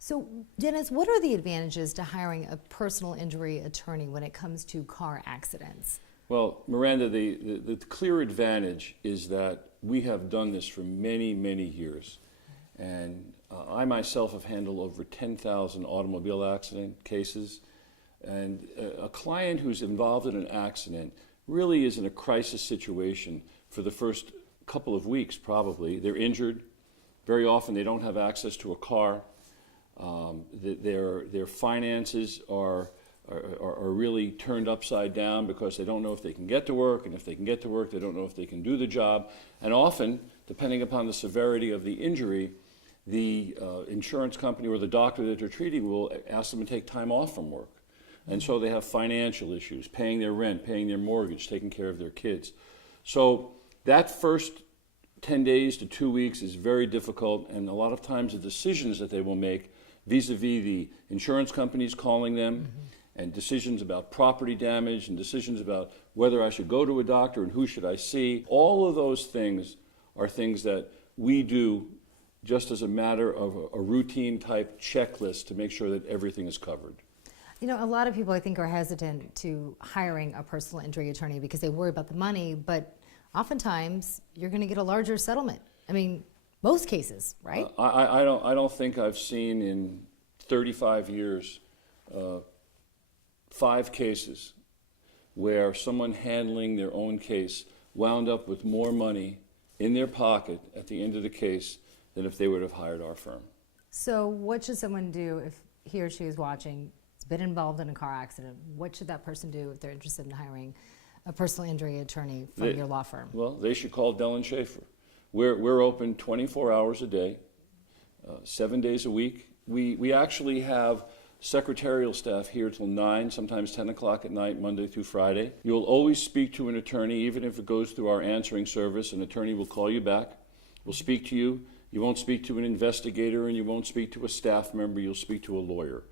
So, Dennis, what are the advantages to hiring a personal injury attorney when it comes to car accidents? Well, Miranda, the clear advantage is that we have done this for many, many years. And I myself have handled over 10,000 automobile accident cases. And a client who's involved in an accident really is in a crisis situation for the first couple of weeks, probably. They're injured. Very often they don't have access to a car. Their finances are really turned upside down because they don't know if they can get to work, and if they can get to work, they don't know if they can do the job. And often, depending upon the severity of the injury, the insurance company or the doctor that they're treating will ask them to take time off from work. And so they have financial issues, paying their rent, paying their mortgage, taking care of their kids. So that first 10 days to 2 weeks is very difficult, and a lot of times the decisions that they will make vis-a-vis the insurance companies calling them, and decisions about property damage, and decisions about whether I should go to a doctor and who should I see. All of those things are things that we do just as a matter of a routine type checklist to make sure that everything is covered. You know, a lot of people, I think, are hesitant to hiring a personal injury attorney because they worry about the money, but oftentimes you're going to get a larger settlement. I mean, most cases, right? I don't think I've seen in 35 years 5 cases where someone handling their own case wound up with more money in their pocket at the end of the case than if they would have hired our firm. So what should someone do if he or she is watching, has been involved in a car accident? What should that person do if they're interested in hiring a personal injury attorney from your law firm? Well, they should call Dell Schaefer. We're open 24 hours a day, 7 days a week. We actually have secretarial staff here till 9, sometimes 10 o'clock at night, Monday through Friday. You'll always speak to an attorney, even if it goes through our answering service. An attorney will call you back, will speak to you. You won't speak to an investigator, and you won't speak to a staff member. You'll speak to a lawyer.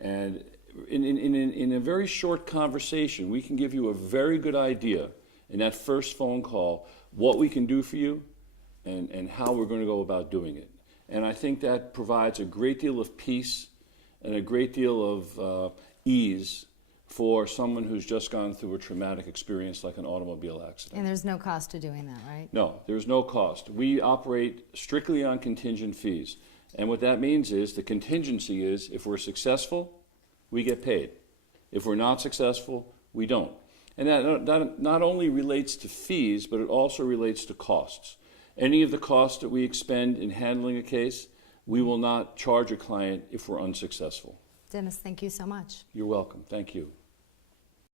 And in a very short conversation, we can give you a very good idea in that first phone call what we can do for you and how we're going to go about doing it. And I think that provides a great deal of peace and a great deal of ease for someone who's just gone through a traumatic experience like an automobile accident. And there's no cost to doing that, right? No, there's no cost. We operate strictly on contingent fees. And what that means is the contingency is if we're successful, we get paid. If we're not successful, we don't. And that not only relates to fees, but it also relates to costs. Any of the costs that we expend in handling a case, we will not charge a client if we're unsuccessful. Dennis, thank you so much. You're welcome. Thank you.